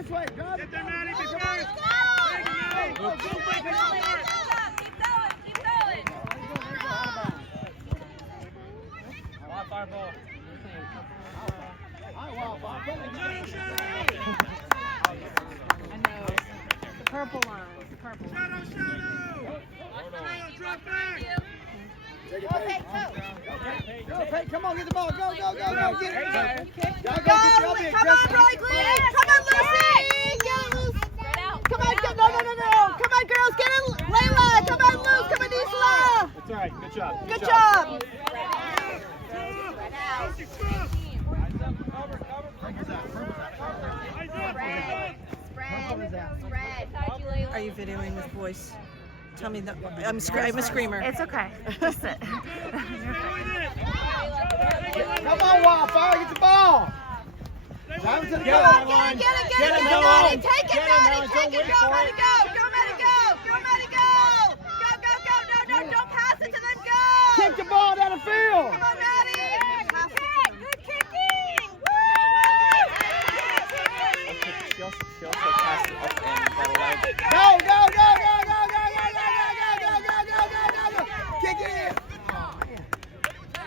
this way. Drive it. Get there, Maddie. Big boy. Go, Keep going. Wildfire ball. I know. The purple line. The purple line. Shadow. Drop back. Go, Pate, come on, get the ball. Go, get it. Y'all go, get Come on, Blakely. Come on, Lucy. Get loose. Come on, no. Come on, girls. Get it. Layla. Come on, Luce. Come on, Isla. That's all right. Good job. Good job. Are you videoing this voice? Tell me that I'm a screamer. It's okay. Just sit. Come on, Wildfire, get the ball. Drive it to the goal. Get it, Maddie. Take it, Maddie. Take it. Go, Maddie, go. Go, Maddie, go. Go, Maddie, go. Go. No, don't pass it to them. Go. Kick the ball down the field. Come on, Maddie. Good kicking. She also passed it up and got allowed. Go. Kick it in.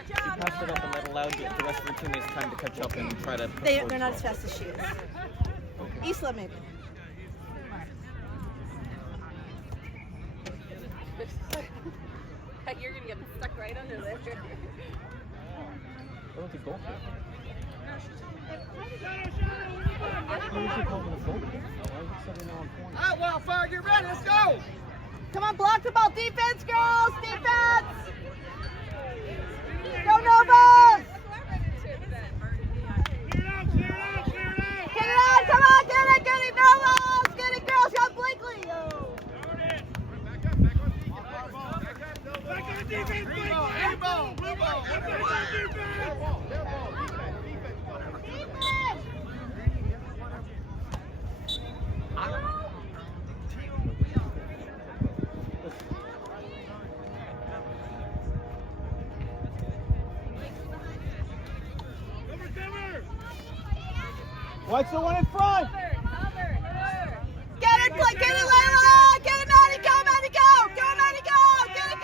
She passed it up and that allowed the rest of her teammates time to catch up and try to. They're not as fast as she is. Isla maybe. You're gonna get stuck right under there. Oh, it's a goal kick. Why is she calling it a goal kick? Why is it 7 on point? All right, Wildfire, get ready. Let's go. Come on, block the ball. Defense, girls. Defense. Go, Novas. Get it on. Come on, get it, Novas. Get it, girls. Got Blakely. Back on the defense, Blue ball. What's the one in front? Get it, Layla. Get it, Maddie. Go, Maddie, go. Go, Maddie, go. Get it,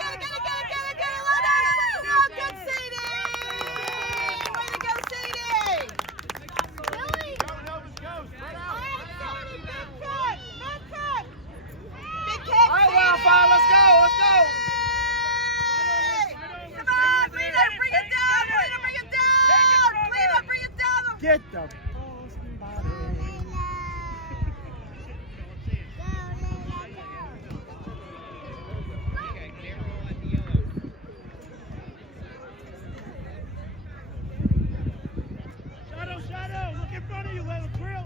Layla. Go, good seeding. Way to go, seeding. Billy. Big kick. All right, Wildfire, let's go. Come on, Rita, bring it down. Bring it down. Get the Shadow, look in front of you, Layla. Drill.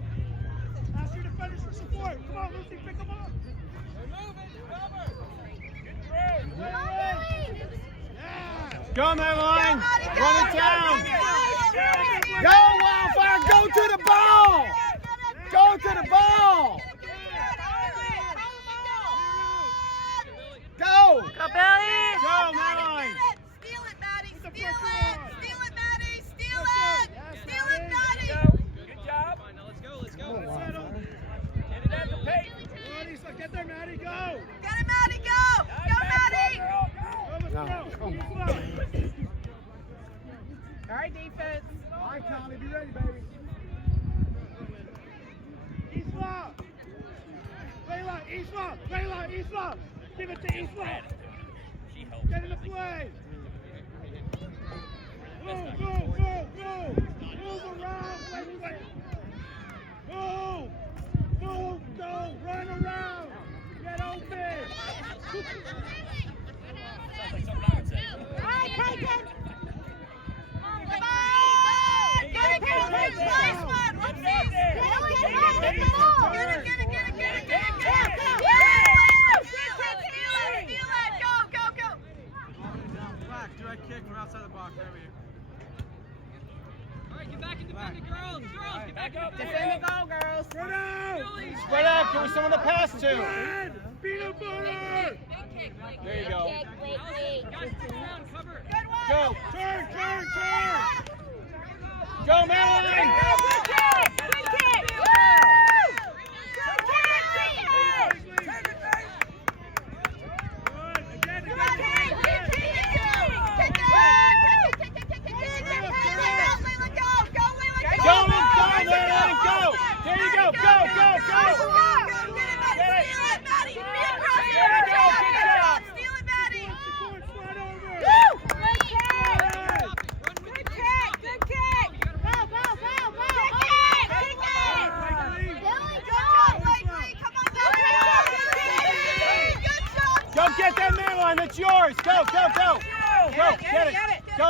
Ask your defenders for support. Come on, Lucy, pick them up. Go, Madeline. Run it down. Go, Wildfire. Go to the ball. Go to the ball. Go. Go, Billy. Go, Madeline. Steal it, Maddie. Steal it, Maddie. Steal it, Maddie. Good job. Let's go. Get it at the pace. Get there, Maddie. Go. Get it, Maddie. Go. Go, Maddie. No, come on. All right, defense. All right, Connie, be ready, baby. Isla. Isla. Give it to Isla. Get in the play. Go. Move around. Move. Go. Run around. Get open. All right, Peyton. Come on. Get it. Nice one. Let's see. Get it. Go. Direct kick from outside the box. There we go. All right, get back and defend it, girls. Get back up. Defend the goal, girls. Spread out. Give us someone to pass to. Peanut butter. There you go. Guys, down, cover. Go. Turn. Go, Madeline. Good kick.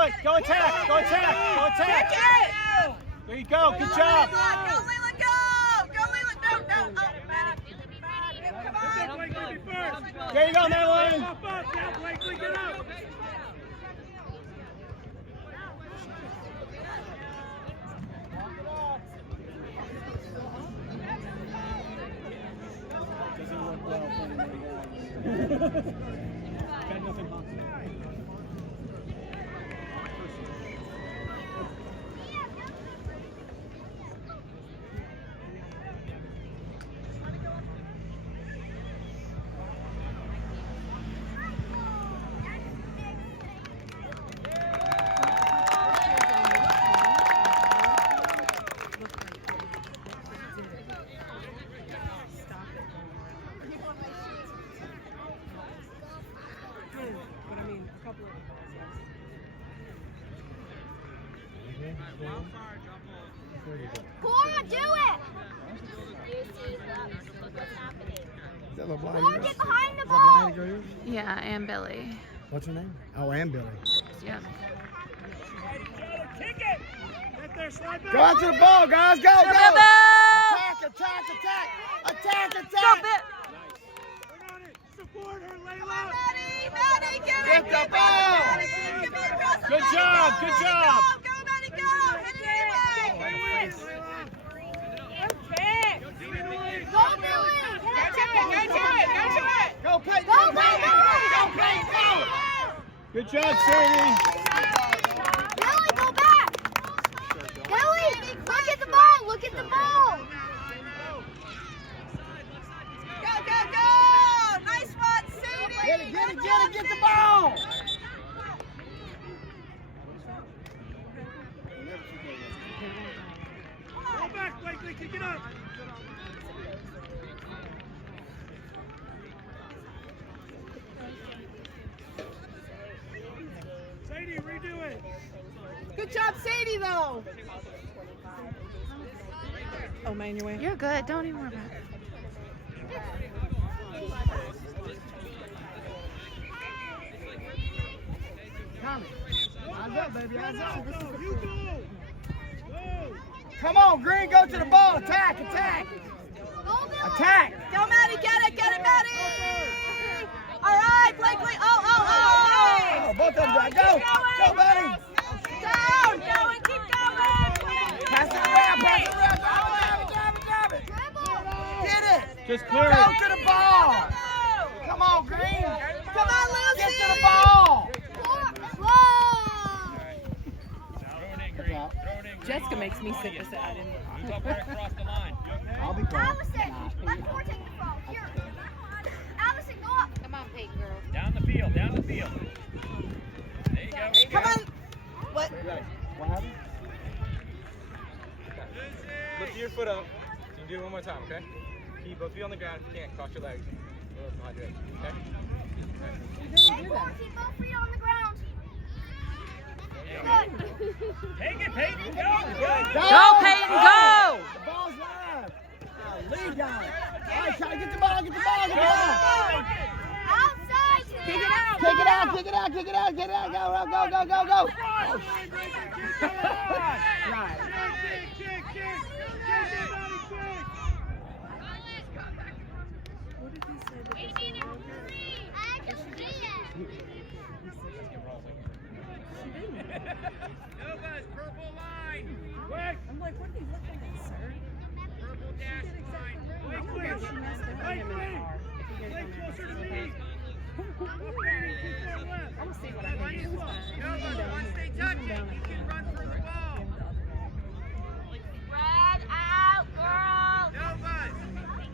it. Go attack. Go attack. Go attack. There you go. Good job. Go, Leland, go! Go, Leland! No, no! Oh, Maddie. Come on! Blakely be first. There you go, Madeline. Up, up, down, Blakely, get up. But I mean, a couple of Cora, do it! Is that LeBlanc? Cora, get behind the ball! Yeah, and Billy. What's her name? Oh, and Billy. Yep. Kick it. Get there, slide back. Go out to the ball, guys. Go, go. Bill! Attack, attack, attack. Attack, attack. Go, Bill! Work on it. Support her, Layla. Maddie, get Get it! the ball. Good job, good job. Go, Maddie, go! Hit it anyway! Go, Billy! Go to it! Go, Peyton. Go, Peyton. Go, Peyton. Go. Good job, Sadie. Billy, go back! Billy, look at the ball! Look at the ball! Go, go, go! Nice one, Sadie! Get it, get it, get it. Get the ball. Go back, Blakely, kick it up. Sadie, redo it. Good job, Sadie, though! Oh, man, your way. You're good. Don't even worry about it. Eyes up, baby. Eyes up. Go, you go. Go. Come on, Green. Go to the ball. Attack, attack. Attack. Go, Maddie, get it, Maddie! All right, Blakely, Oh, both of them. Go. Go, buddy. Down, going, keep going! Pass it around. Pass it around. Grab it. Get it. Just clear Go it. to the ball! Come on, Green. Come on, Lucy! Get to the ball. Jessica makes me sit beside him. I'll be quiet. Allison, let Cora take the ball. Here. Allison, go up. Come on, Peyton girl. Down the field, down the field. There you go. Come on! What? What happened? Lift your foot up. You can do it one more time, okay? Keep both feet on the ground. If you can't, cross your legs. A little behind your head, okay? Hey, Cora, keep both feet on the ground. Take it, Peyton. Go. Go, Peyton, go! The ball's live. Lead guy. All right, try to get the ball. Get the ball. Get the ball. Outside. Kick it out. Kick it out. Kick it out. Kick it out. Get it out. Go, go, go, go, go. Right. Kick, kick. Get everybody quick. Nova's purple line. Quick. I'm like, what are you looking at, sir? Purple dash line. Blakely. Blakely. Play closer to me. I'm gonna see what I can do. Nova, once they touch it, you can run for the ball. Spread out, girls. Nova,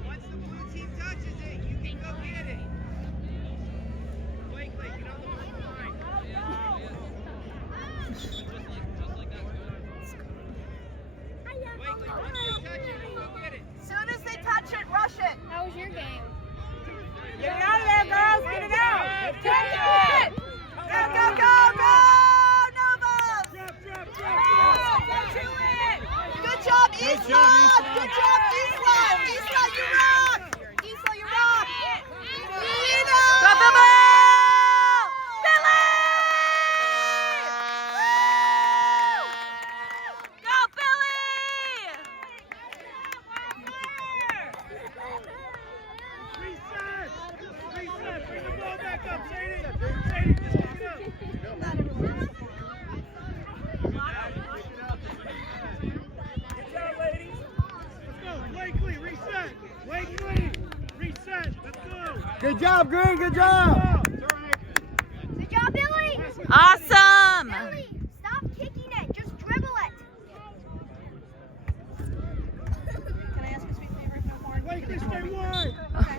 once the blue team touches it, you can go get it. Blakely, get on the purple line. Blakely, once they touch it, you go get it. Soon as they touch it, rush it! How was your game? Get it out of there, girls! Get it out! Take it! Go, go, go, go! Nova! Drop, drop, drop. Get to it! Good job, Isla! Good job, Isla! Isla, you rock! Isla, you rock! Nina! Go, Billy! Good job, Green. Good job. Good job, Billy. Awesome. Billy, stop kicking it. Just dribble it. Can I ask a sweet favor? No more. Blakely, stay wide. Okay.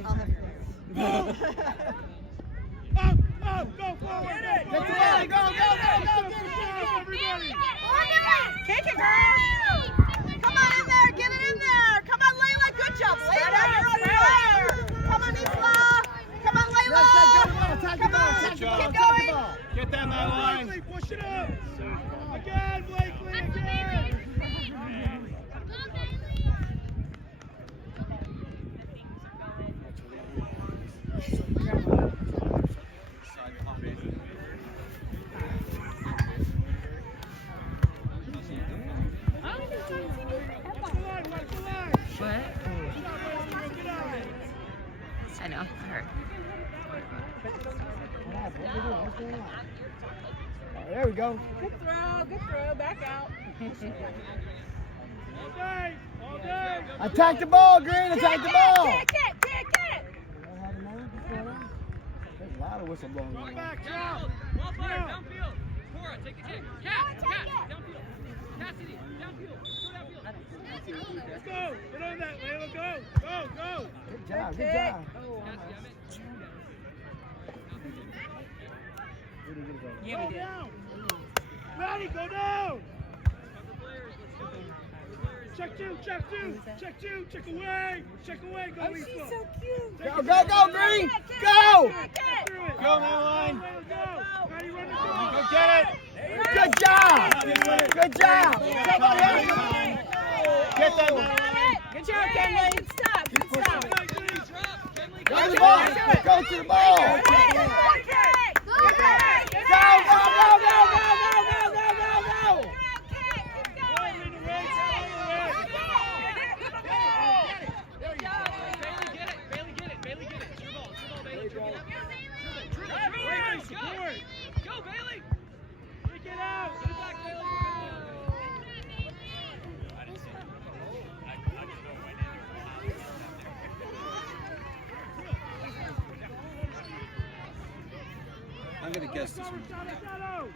Go. Up, go forward. Get the ball. Go. Everybody. Kick it, girl. Come on in there. Get it in there. Come on, Layla. Good job, Layla. You're on fire. Come on, Isla. Come on, Layla. Come on. Keep going. Get that Madeline. Blakely, push it up. Again, Blakely, again. What? I know. I heard. There we go. Good throw. Back out. All day. Attack the ball, Green. Attack the ball. Kick it. There's a lot of whistle blowing going on. Back, Joe. Wildfire, downfield. Cora, take a kick. Cat, downfield. Cassidy, downfield. Go downfield. Let's go. Get on that, Layla. Go. Good job. Good job. Go down. Maddie, go down. Check two. Check away. Go, Lisa. She's so cute. Go, Green. Go. Through it. Go, Madeline. Go. Maddie, run it. Go get it. Good job. Good job. Somebody else. Get that, Madeline. Good job, Kenley. Good stop. Go to the ball. Go to the ball. Go, Bailey! Kick it out. Get it back, Bailey. I'm going to guess this one. Shadow.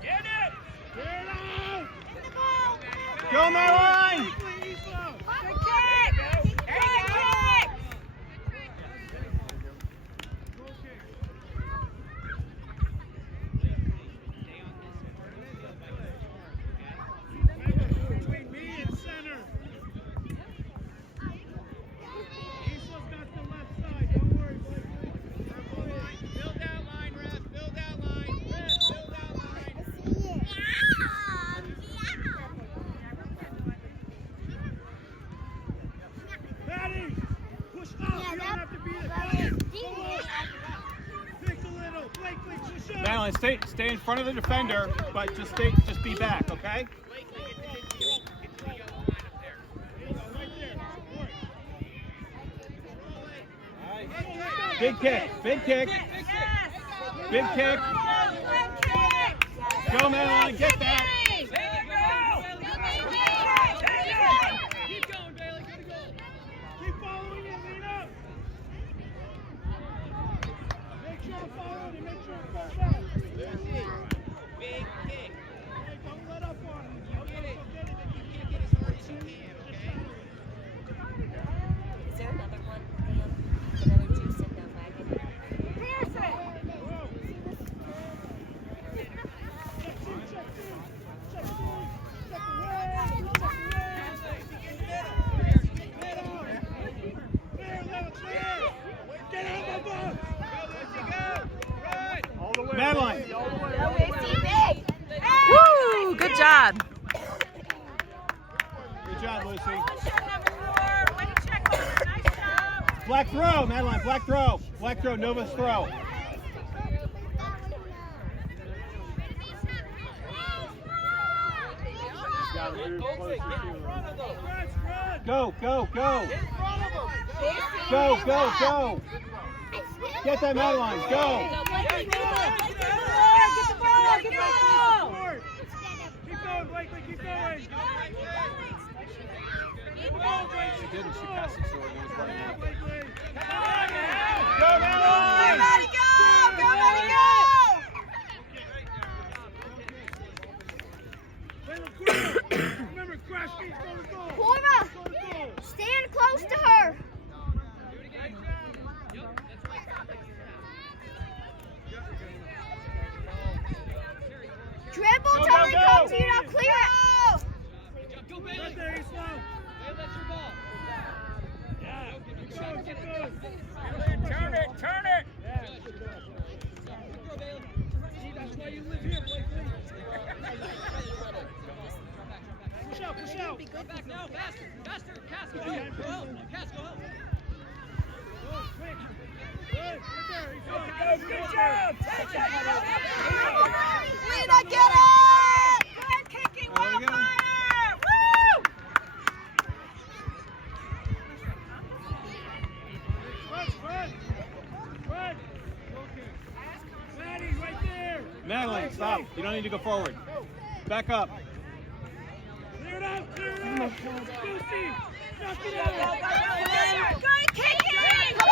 Get it! Get out! Go, Madeline. Between me and center. Eastland's got the left side. Don't worry, Blakely. Build that line, Ref. Build that line. Build that line. Patty, push up. You don't have to be the guy. Pick a little. Blakely, push up. Madeline, stay in front of the defender, but just be back, okay? Big kick. Go, Madeline, get that. Keep going, Bailey. Good goal. Keep following it, Lena. Make sure to follow it and make sure it goes back. Big kick. Hey, don't let up on him. You get it. You can't get as hard as you can, okay? Is there another one? Another two sit down wagon? Madeline. Woo! Good job. Good job, Lucy. Black throw, Madeline. Black throw. Nova's throw. Go. Go. Get that, Madeline. Go. Get the ball. Keep going, Blakely. Keep going. She didn't. She passed it to her and he was running out. Go, Maddie, go! Go, Maddie, go! Remember, crash means go to goal. Cora, stand close to her. Dribble till we come to you, now clear it. Right there, Islam. Yeah. Turn it, turn it! See, that's why you live here, Blakely. Push out, push out. Come back now, faster, faster. Cass, go Yeah, help. Go help. Cass, go help. Go, quick. Good, right there, Islam. Good job! Lena, get it! Good kicking, Wildfire! Woo! Fred. Okay. Maddie, right there. Madeline, stop. You don't need to go forward. Back up. Clear it out, clear it out. Lucy, knock it out. Good kicking! Woo!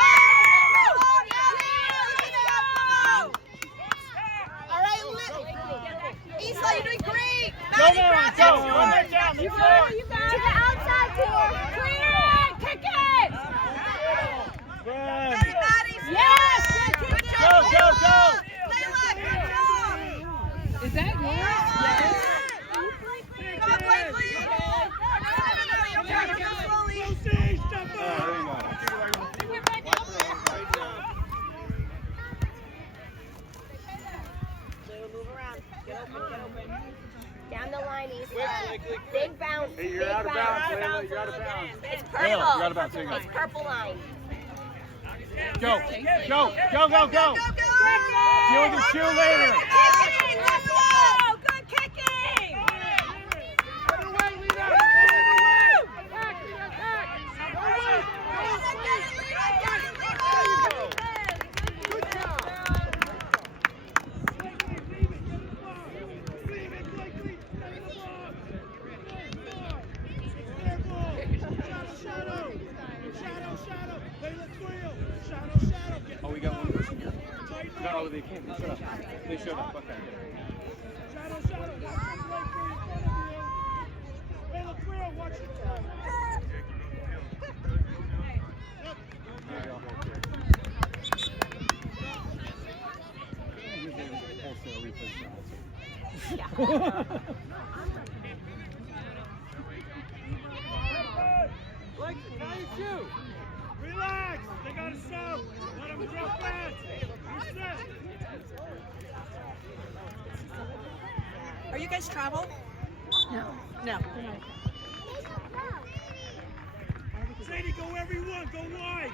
All right, Isla, you're doing great. Go, Maddie, Madeline, grab go. it. Right down the floor. To the outside, Tor. Clear it! Kick it! Good. Maddie, yes! Good job, Go, go, go. Layla, good job! Is that yours? Come on, Blakely! Slowly. Lucy, step There up. you go. Down the line, Isla. Big bounce. Hey, you're out of bounds, Layla. You're out of bounds. It's Layla, purple. you're out of bounds. There you go. It's purple line. Go, go, go, go, go. Deal with the shoe later. Let's go! Good kicking! Put it away, Lena. Woo! Attack, Lena, attack. Good job. Blakely, leave it, get the ball. Leave it, Blakely, get the ball. Fair ball. Shadow. Layla, Tweel. Shadow. Get Oh, we got one person here. No, they came. They showed up. They showed up. Okay. Shadow. Watch the Blakely in front of you. Layla, Tweel, watch your time. Relax. They got a sub. Let them drop fast. You're set. Are you guys travel? No. No. Sadie, go everyone. Go wide.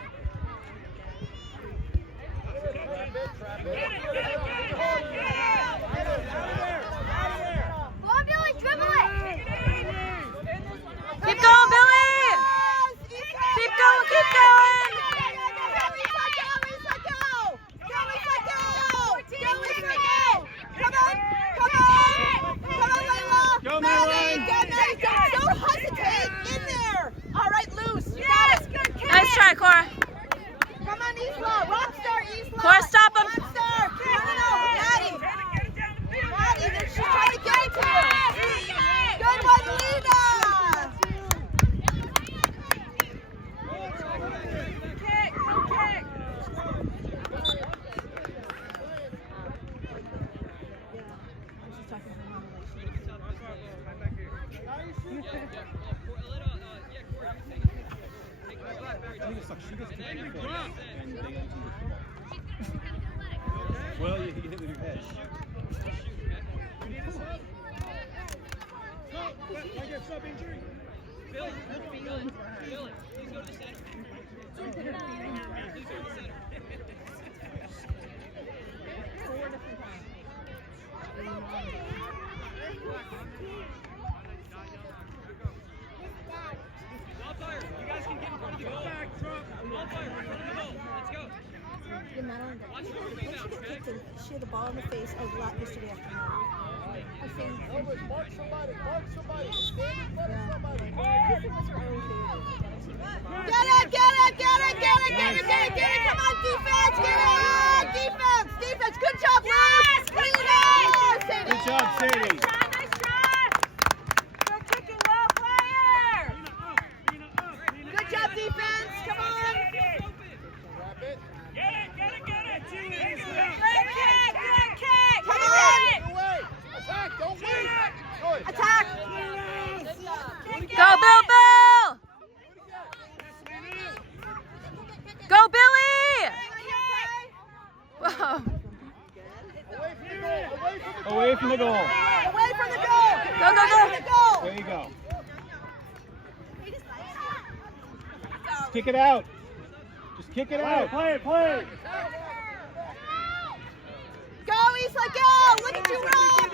Go on, Billy, dribble it. Keep going, Billy! Keep going, keep going! Go, Madeline. Don't hesitate. In there. All right, loose. You got it. Good kick. Nice try, Cora. Come on, Isla. Rockstar, Isla. Cora, stop him. Rockstar. No, Maddie. Maddie, she's trying to get it to you. Good one, Lena. Kick, kick. I think it sucks. She gets kicked in the face, and they don't do it. Well, you hit it with your head. I get sub injury. Billy, please go to the center. Please go to the center. Wildfire, you guys can get in front of the goal. Back, drop. Wildfire, in front of the goal. Let's go. Watch the rebound, okay? She had the ball in the face a lot yesterday afternoon. Elvis, mark somebody. Mark somebody. Stand in front of somebody. Get it, get it, get it, get it, get it, get it, get it. Come on, defense, get it. Defense, defense. Good job, Lewis. Good job, Sadie. Good kicking, Wildfire. Good job, defense. Come on. Wrap it. Get it. Good kick. Come on. Away. Attack. Don't wait. Good. Attack. Go, Bill, Bill! Go, Billy! Whoa. Away from the goal. Away from the goal. Go, go, go. There you go. Just kick it out. Just kick it out. Play it. Go, Isla, go. Look at you run.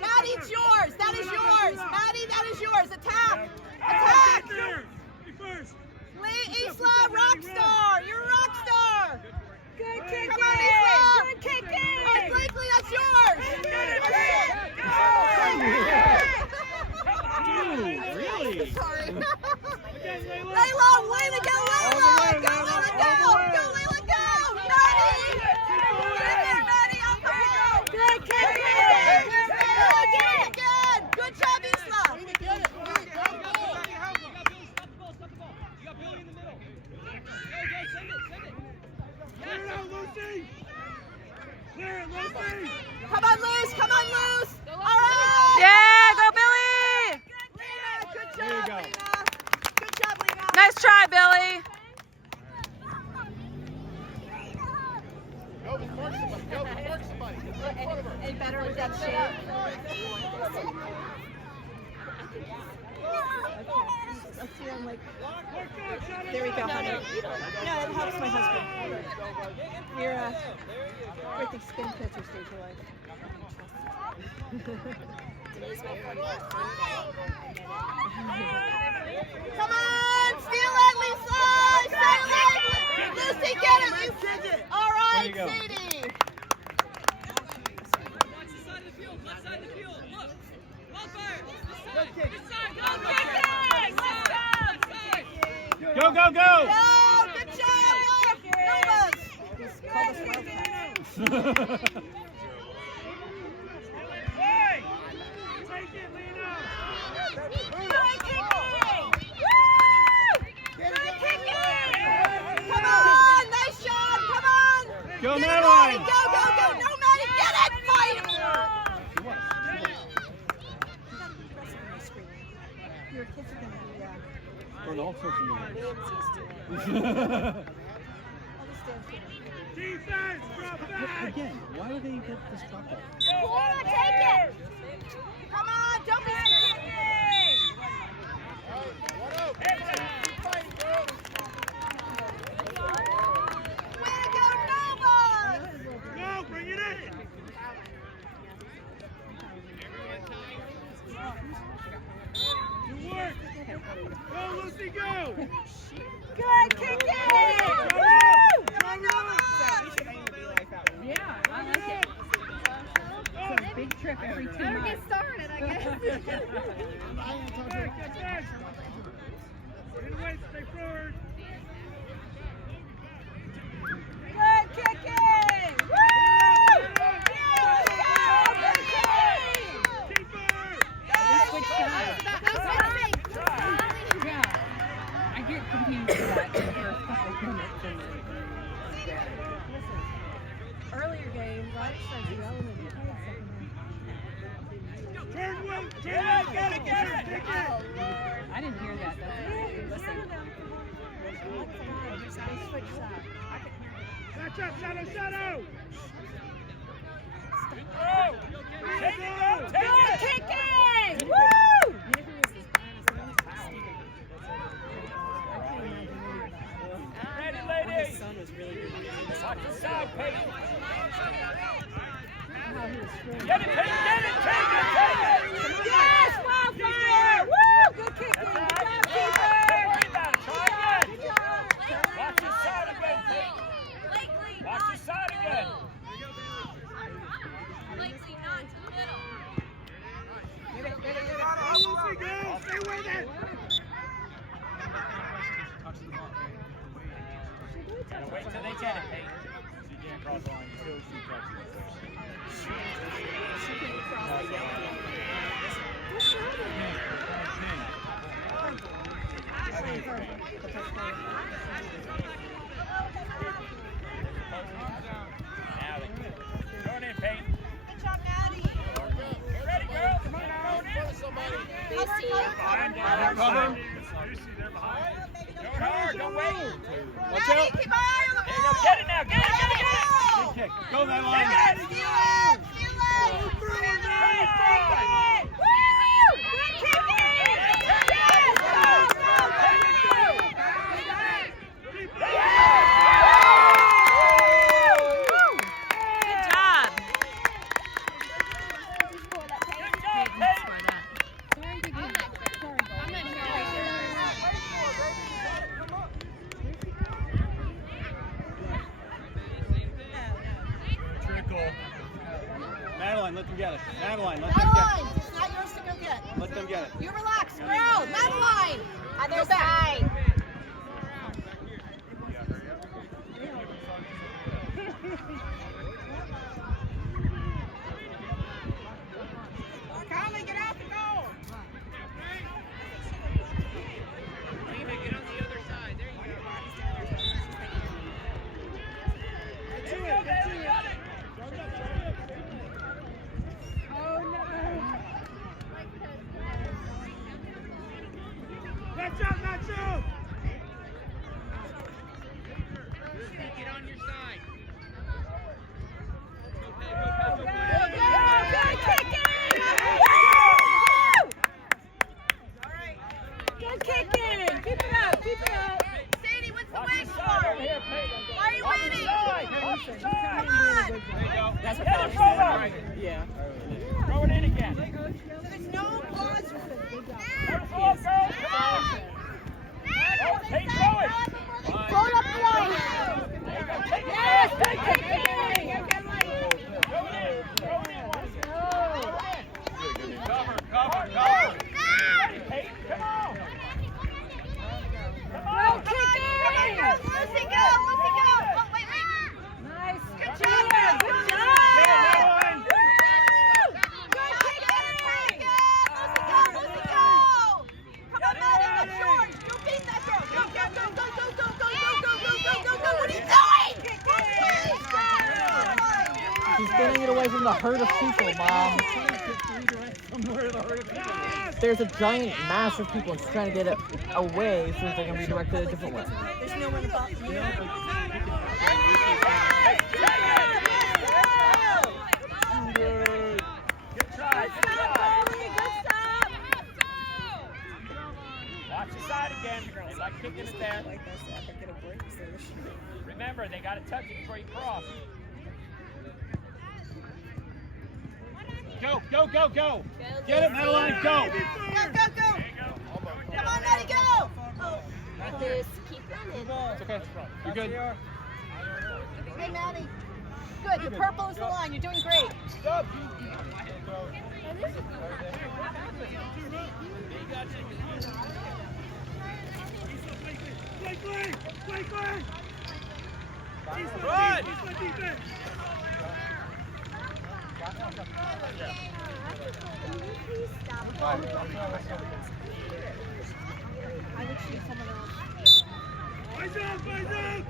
Maddie, it's yours. That is yours. Maddie, that is yours. Attack. Attack. Lee, Isla, rock star. You're a rock star. Good kicking. Come on, Isla. Good kicking. Oh, Blakely, that's yours. Dude, really? Sorry. Layla, way to go, Layla. Go, Layla, go. Go, Layla, go. Maddie. Get in there, Maddie. On the road. Good kicking. Good job, Isla. Come on, Luz. Come on, Luz. All right. Yeah, go, Billy! Good There you job, go. Lena. Good job, Lena. Nice try, Billy. Elvis, mark somebody. Elvis, mark somebody. Get right in front of her. Any better with that shape? Let's see, I'm like, there we go, honey. No, that helps my husband. We're at the skin cancer stage of life. Come on, steal it, Lisa! Steal it! Lucy, get it! All right, There you go. Sadie. Left side of the field. Look. Wildfire. Good kick. This side. Go, Go, go, go! Go, good job! Novas! Hey! Take it, Lena! Good kicking! Woo! Good kicking! Come on! Nice shot! Come on! Go, Get it, Madeline! Maddie! Go, go, go! No, Maddie! Get it! Fight! Your kids are going to be, Going all sorts of Defense! Drop back! Again, why do they get this drop off? Corner, take it! Come on, don't be scared! Way to go, Novas! Go, bring it in! Good work! Go, Lucy, go! Good kicking! Woo! Yeah, I like it. It's a big trip every 2 months. Get started, I guess. Attack! Get away, stay forward! Good kicking! Woo! Good Switch sides. Yeah, I get confused with that in the first couple of minutes. Earlier games, I started yelling at the kids. Turn, Will! Turn, get it! Take it! I didn't hear that, though. Match up, shadow! Take it! Good kicking! Woo! Ready, ladies! Watch the side, Peyton! Get it, Peyton! Get it! Take it! Yes, Wildfire! Woo! Good kicking! Good job, keeper! Don't worry about it. Try again! Watch the side again, Peyton! Watch the side again! Blakely, not to the middle. sideline until she touches it. She can cross the yellow. Going in, Peyton. Good job, Maddie. Get ready, girl. Come on now. Cover. Going hard. Don't wait. Watch Maddie, out. keep an eye on the There you ball. go. Get it now. Get it. Get it. Get it. Good kick. Go, Madeline. Steal it. Steal it. Woo! Good kicking. Yes. Go, go, go. Good job. Trickle. Madeline, let them get it. Madeline, let them get Madeline, it's not yours to go get. it. Let them get it. You relax. Girl, Madeline. Other side. Conley, get out the goal. Get on the other side. There you go. Match up, match up! Get on your side. Good kicking. Good kicking. Keep it up. Keep it up. Sadie, what's the wait for? Here, Peyton. Why are you waiting? Watch the side. Come on. There you go. That's Get it, throw it. Yeah. Throw it in again. There's no pause. Let us all go. Come on. Oh, Peyton, throw it. Throw it up the line. There you go. Take it. Yes, Take good it. kicking. Throw it in. Throw it in. Cover, cover, cover. Peyton, come on. Come on. Go kicking. Lucy, go. Lucy, go. Oh, wait, wait. Nice. Good job. Good job. Madeline. Good kicking. Good. Lucy, go. Come on, Maddie. Go, George. You beat that girl. Go, go, go, go, go, go, go, go, go, go, go, go. What are you doing? She's getting it away from the herd of people, Mom. There's a giant mass of people and she's trying to get it away so that they can redirect it a different way. There's no one about Watch the side again. They like kicking it there. Remember, they got to touch it before you cross. Go, go, go, go. Get it, Madeline, go. Go, go, go. Come on, Maddie, go. Got this. Keep running. It's okay. You're good. Hey, Maddie. Good. The purple is the line. You're doing great. Stop. Run! I would choose someone else. Eyes up, eyes up!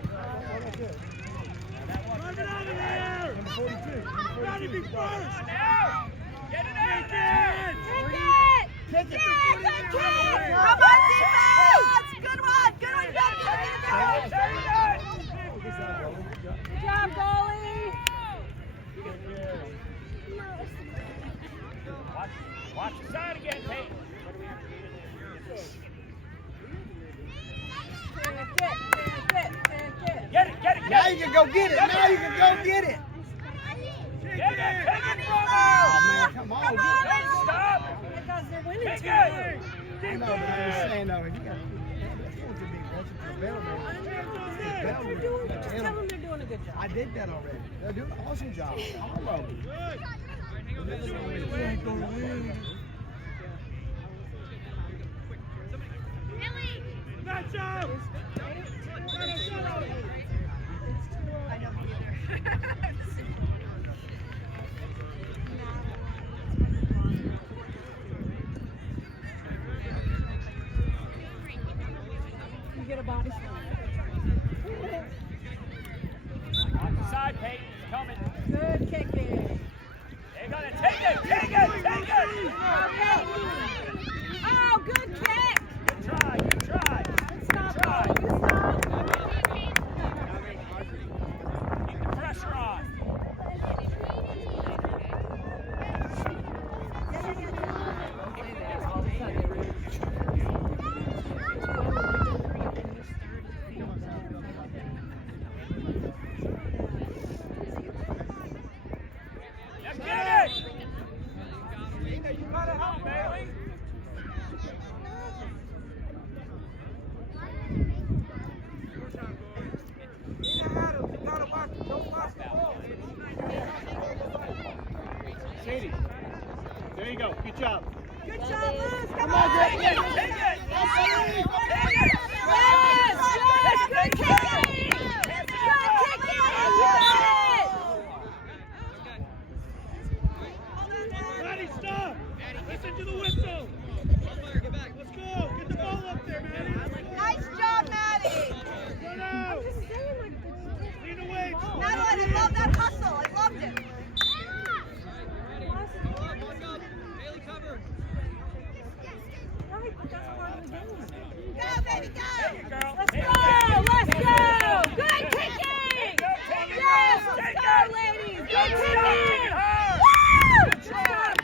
Drive it out of there! Number 42. Gotta be first! Now! Get it out of there! Take it! Good kick! Come on, defense! Good one! Good one! Good Good job, goalie. Watch the side again, Peyton. Get it, Now you can go get it! Now you can go get it! Get it, take it from Oh her! man, come on! Don't stop! Because they're winning Take too. it! I know, but I'm just saying though, if you got that's supposed to be available. Just tell them they're doing a good job. I did that already. They're doing an awesome job. All of them. Match up! I don't either. Good kicking. You gotta take it, take it, take it! Okay. Oh, good kick. Good try, good try. Stop, Good try. good stop. Keep the pressure on. Yeah, get it! You gotta help, Bailey. Sadie, there you go. Good job. Good job, Liz. Come Come on, on, Take Sadie. it, take it! Take it! Yes, good kicking. Maddie, stop! Listen to the whistle! Let's go! Get the ball up there, Maddie! Nice job, Maddie. Go now! Lean away! Madeline, I love that hustle. I loved it. Go, baby, go. Girl, Let's take go, it. let's go. Good kicking. Yes, let's go, ladies. Good kicking. Good job!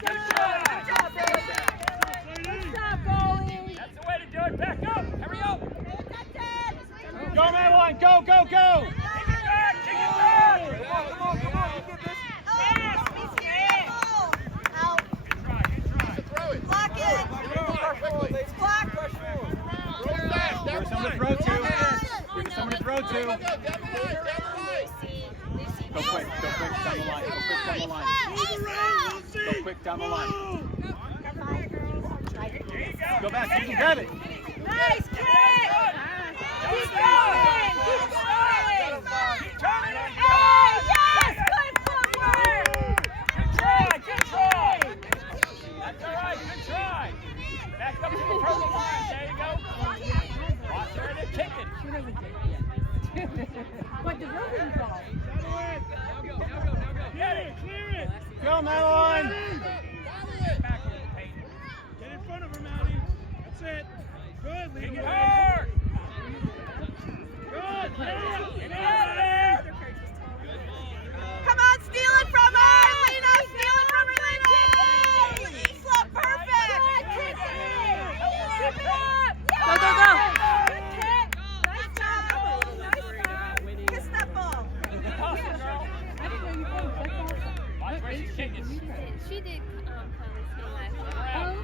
Good job, baby. Good job, goalie. That's the way to do it. Back up! Hurry up! Go, Madeline. Go, go, go. Kick it back! Kick it back! Come on, come on, come on. You get this. Out. Good try, good try. Block it. Block. There's someone to throw to. There's someone to throw to. Go quick down the line. Go quick down the line. Go quick down the line. Go back. You can have it. Nice kick. Keep going. Keep going. Turn it! Hey, yes, good footwork. Good try, good try! That's all right, good try! Back up to the purple line, there you go! Watch her, they're kicking! What the rugby ball? Get it, clear it! Go, Madeline. Back in the paint. Get in front of her, Maddie! That's it! Good, lead it hard! Good, yeah! Get out of there! Come on, steal it from her. Lena, steal it from her, Lena. Isla, perfect. Keep it up. Go, go, go. Good kick. Nice job, goalie. Nice job. Kiss that ball. Toss it, girl! I didn't know you played football. Watch where she's kicking. She did Conley's thing last year. Oh,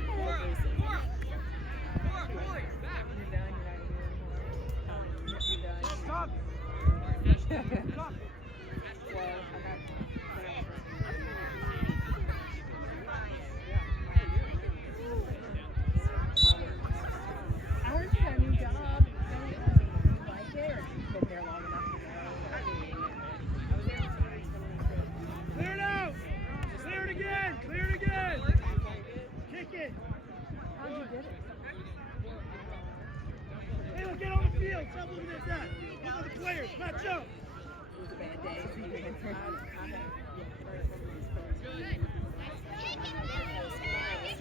I heard you got a new job. You like it, or you've been there long enough to Clear it out! Clear it again! Clear it again! Kick it! How'd you get it? Hey, look, get on the field! Stop looking at that! Look at the players! Match up! It was a bad day.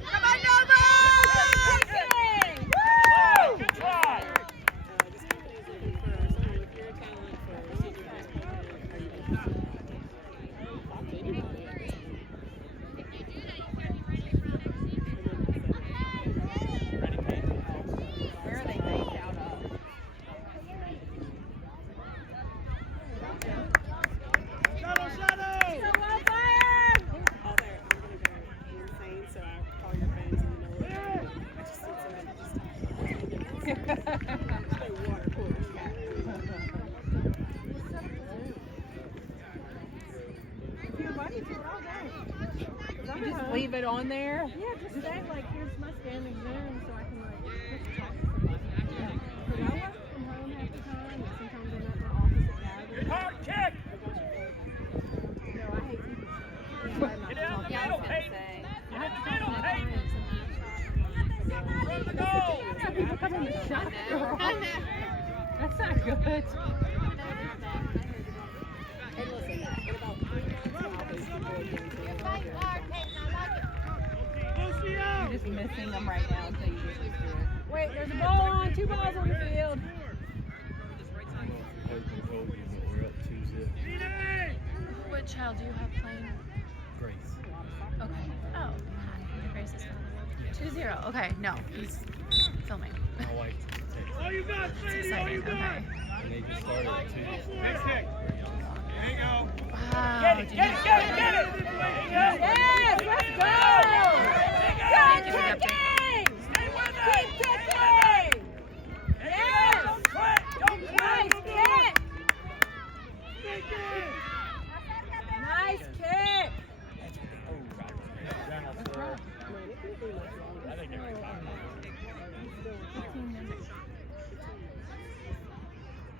Come on, Nova. Good try! Where are they based out of? Shadow, shadow! Wildfire! Oh, they're going to go insane, so I call your friends and you know what? I just sent some stay water coolers. Why do you do it all day? You just leave it on there? Yeah, just say like, here's my standing room so I can like just talk to somebody. But I work from home half the time and sometimes I'm at my office at Gavin. Good hard kick! No, I hate people. Get out in the Yeah, I middle, was Peyton! gonna say. I have to Get in talk the to my middle, clients sometimes. Run the goal! That's how people come in the shop, girl. That's not good. And listen, missing them right now until you get used to it. Wait, there's a ball on. 2 balls on the field. What child do you have playing? Grace. Okay. Oh, hi. Grace is filming. 2-0. Okay, no, he's filming. My wife texted. All you got, Sadie, all you got. Okay. And they just started at 2. Next kick. There you go. Wow. Get it, get it, get it, get it! There you go! Yes, let's go! Thank you Go for the update. kicking! Stay with Keep it! kicking! Yes! Don't quit! Don't quit! Nice kick! Nice kick! I think they're right.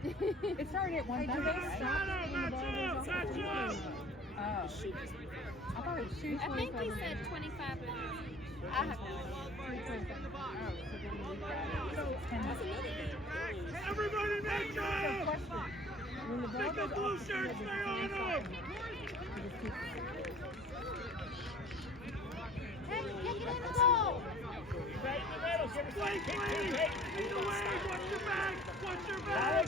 It started at 1:30. Oh. I thought it was 2:25. I think he said 25 minutes. I have no Everybody make up! Get the blue shirts, stay on them! Hey, kick it in the goal! Right in the middle, give us Wait, some wait! kick, In the way! Watch your back! Watch your back!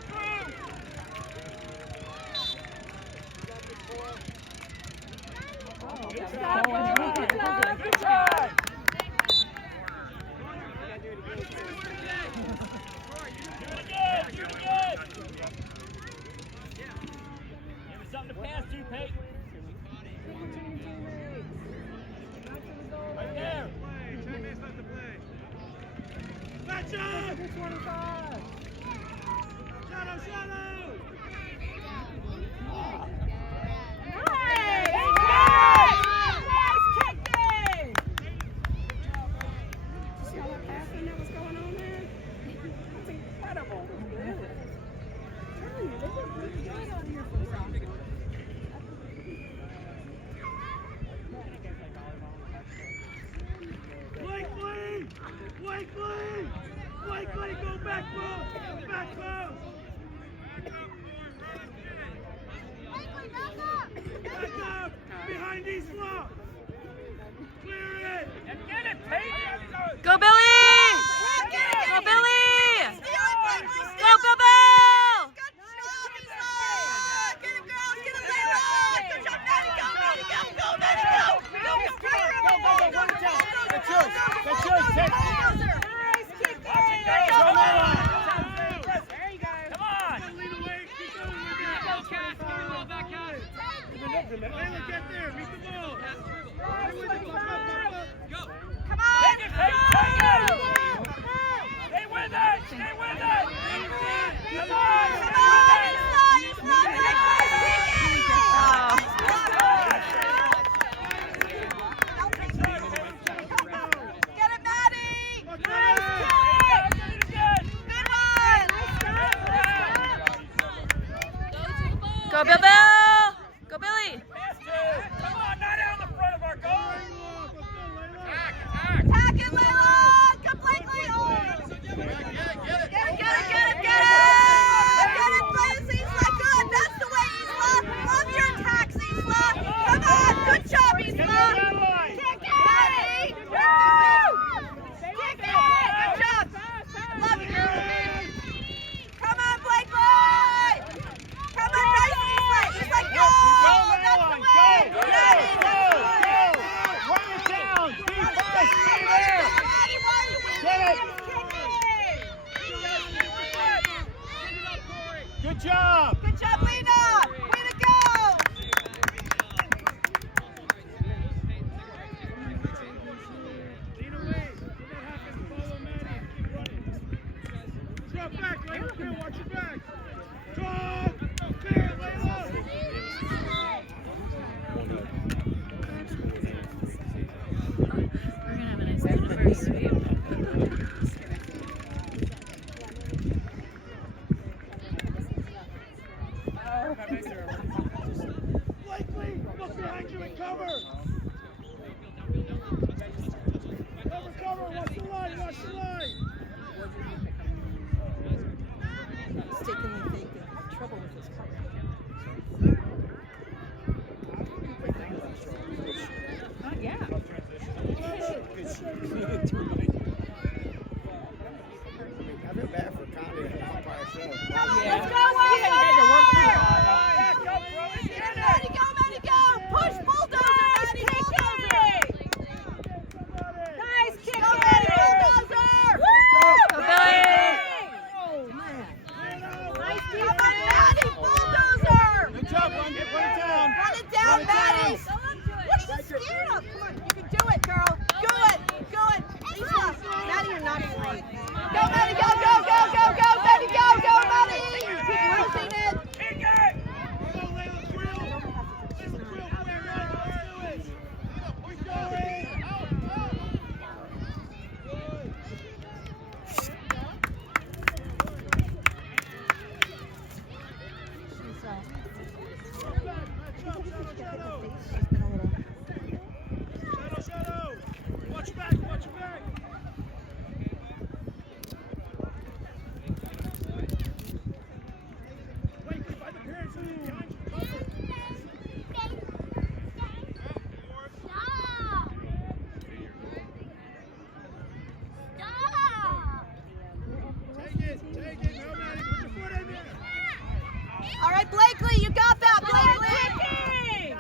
Good try! Do it again! Do it again! Give us something to pass to, Peyton. Right there. Gotcha! 25! Shadow, shadow! Blakely, go back post! Back post! Back up! Behind these blocks! Clear it! And get it, Peyton! Go, Billy! Go, Billy! Go, Bill! That's yours! That's yours, Ted! Come on! Come on! Layla, get there! Meet the ball! Come on! Take it, Peyton! Take it! Stay with it! Stay with it! Come on! Get it, Maddie! Go, Bill! Go, Billy! Come on, not out in the front of our goal! Attack it, Layla! Come Blakely! Get it! Get it! Get it! Get it! Get it! Run it down, Maddie. What are you scared of? Come on, you can do it, girl. Good. Lisa. Maddie, you're not afraid. Go, Maddie, go, Maddie, go, Maddie. Keep losing it. Kick it! All right, Blakely, you got that, Blakely.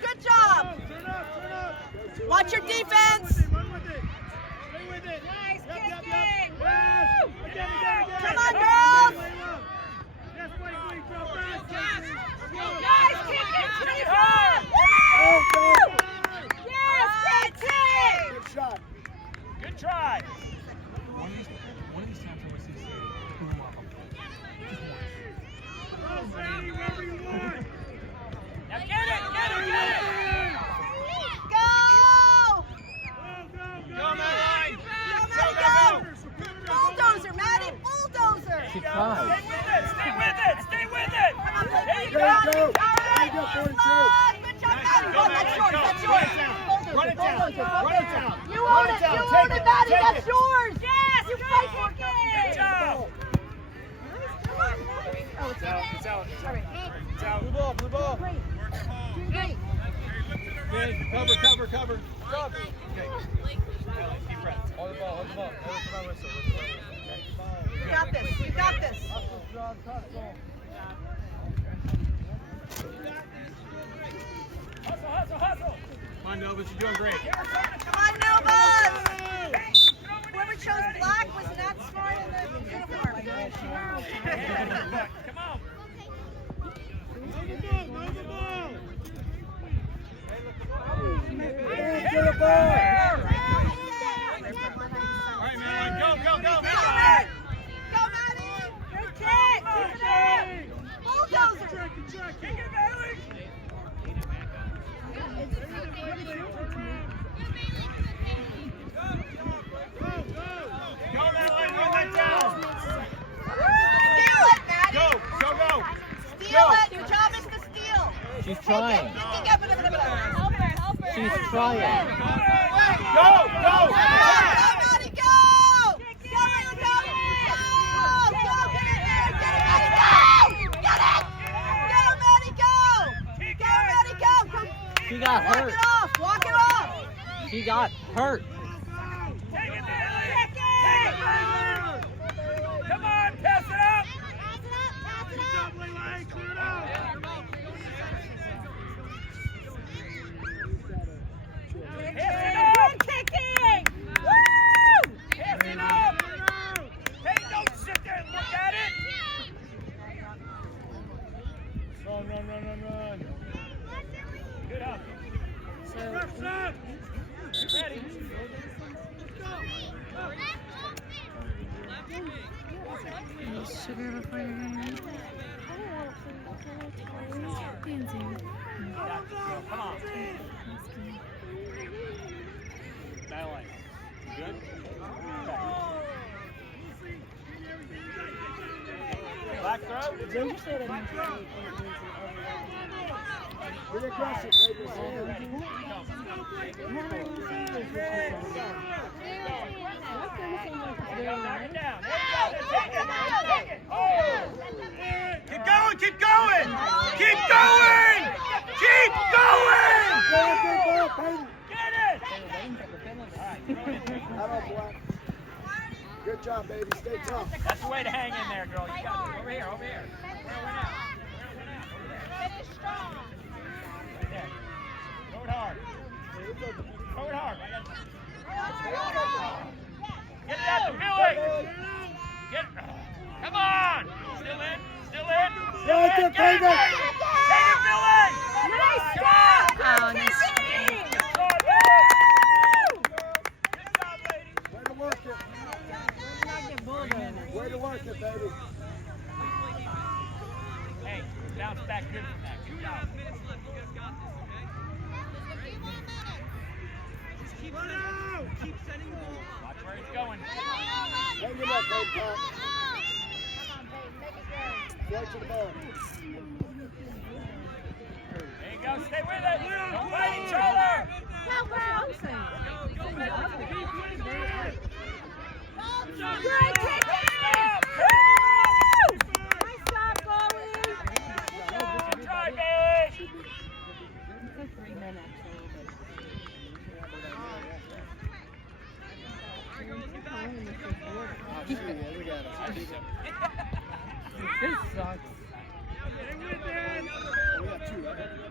Good job. Watch your defense. Come on, girls. Guys, kick it! Pretty hard! Woo! Yes, great team! Good shot. Good try. One of these times I was just pull them off. Now get it! Go! Go, Madeline! Go! Bulldozer, Maddie, bulldozer. She tried. Stay with it! There you Go, go! go. Got it. There you go, 42. Good job, Maddie. Oh, that's yours. Run it down. You own it, Maddie. That's yours. Yes, You great fight for it. Good job! It's out. All right. It's out. Blue ball. Great. Cover. Okay. Hold the ball. You got this. Hustle! Come on, Novus, you're doing great. Come on, Novus. Whoever chose black was not smart in the uniform. Come on! To the ball. All right, Madeline, go, Maddie. Go, Maddie. Good kick. Keep it up. Bulldozer. Kick it, Madeline! Go, Madeline, run that down! Steal it, Maddie. Go! Steal it. Your job is to steal. She's trying. Help her. She's trying. Go! Go, Maddie, go. Go, Maddie, go. Get it, Maddie, go. Get it. Go, Maddie, go. Go, Maddie, go. She got hurt. Walk it off. She got hurt. Take it, Madeline! Take it! Come on, pass it up! Pass it up! Good kicking! Woo! Pass it up! Hey, don't sit there and look at it! Run. Good up. Ready? Sugar before you're going to Come on. Madeline, good? Black throw? Get aggressive, baby. Knock it down. Take it. Oh. Keep going. Keep going. Go, Peyton. Get it. Out on black. Good job, baby. Stay tough. That's the way to hang in there, girl. You got it. Over here. Where went out? Finish strong. Right there. Throw it hard. Get it out the Billy. Come on. Still in. Take it, Peyton. Take it, Billy. Nice 2.5 minutes left. You guys got this, okay? Just keep sending the ball up. Watch where he's going. Hang it up, Peyton. Come on, Peyton, make it good. Throw it to the ball. There you go. Stay with it. Don't fight each other. Go, girl. Go, Bailey. Good kicking! Nice job, Chloe! Good try, Bailey. It took 3 minutes. This sucks.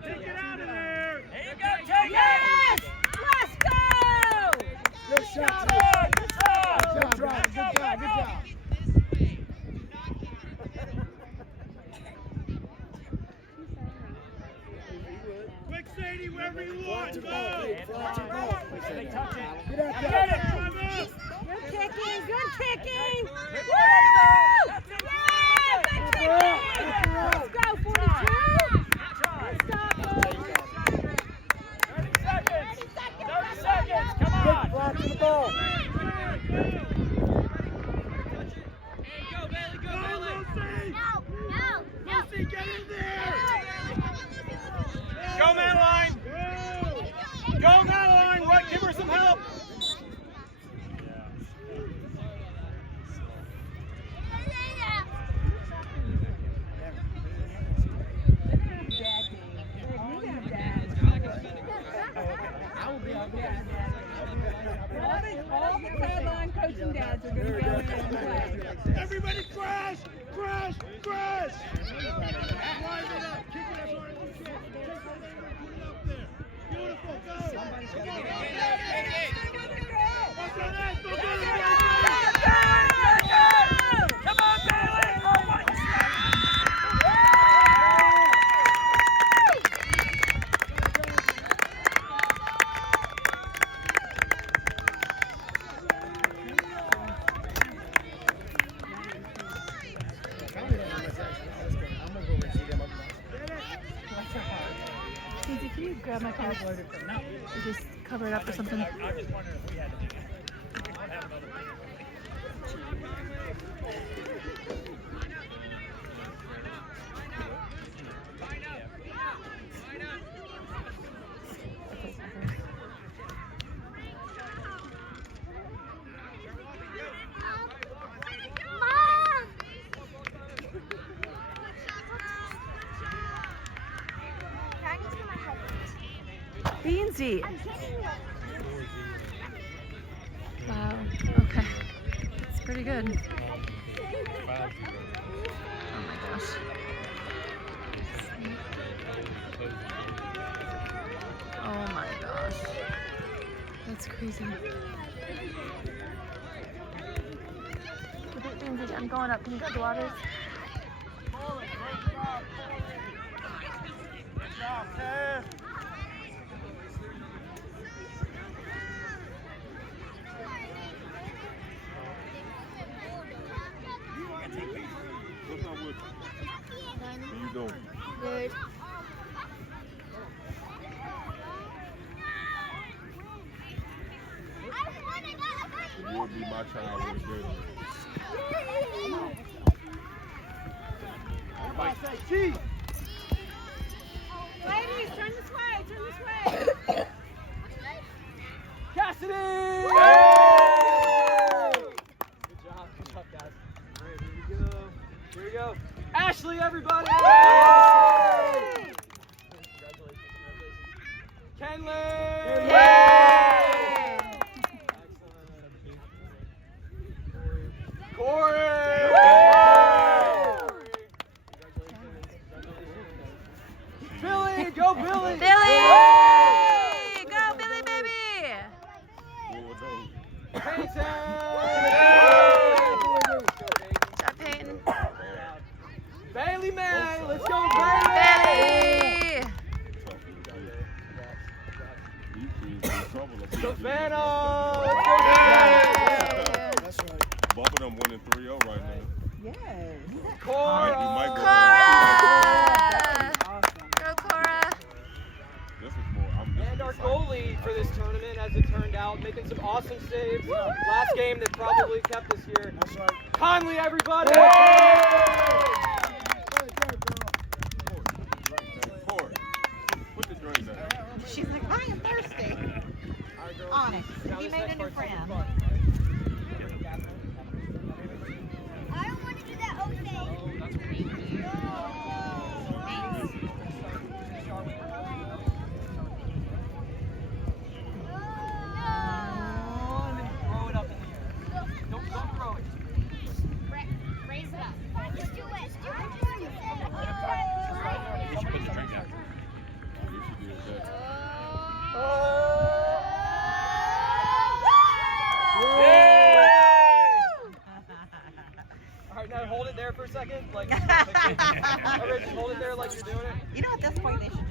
Take it out of there. There you go. Take it. Yes! Let's go! Good shot, Good job. Good job. Good job. Good job. Quick, Sadie, wherever you want. Go. They touch it. Get out Get there. it. Good kicking! Good kicking! That's Woo! it. Yeah! Good kicking! Let's go, 42! Good stop, Chloe. 30 seconds. 30 seconds. Come on. Fly to the ball. Go, Bailey. Go, Bailey. No. Get in there. Go, Madeline. Go, Madeline. What? Give her some help. All the sideline coaching dads are going to go in and play. Everybody crash. Crash. Crash. Line it up. Kick it as hard as you can. Take the letter and put it up there. Beautiful. Go. Somebody's got to get it. Go, Come on, Bailey. Oh, my God. Susie, can you grab my card? Or just cover it up or something? I was just wondering if we had to do that. We don't have another one. Beansy. Wow. Okay. It's pretty good. Oh my gosh. Oh my gosh. That's crazy. Beansy, I'm going up. Can you grab the waters? Good job, Sam. Good. It would be my child with a good. Ladies, turn this way, turn this way. Cassidy! Good job, guys. All right, here we go. Here we go. Ashley, everybody! Congratulations. Kenley! Yay! Excellent. Corey! Billy! Go, Billy! Billy! Go, Billy, baby! Peyton! Good job, Peyton. Bailey May! Let's go, Bailey! Bailey! Savannah! That's right. Both of them winning 3-0 right now. Yes. Cora! Might go Cora! Awesome. Go, for this tournament as it turned out, making some awesome saves. Last game that probably kept us here. That's right. Conley, everybody! Corey, put the drink down. She's like, I am thirsty. Honest. You made a new friend. I don't want to do that whole thing. Throw it up in the air. Don't throw it. Raise it up. Let's do it. You should put the drink down. You should do that. All right, now hold it there for a second. Like, just hold it there like you're doing it. You know, at this point, they should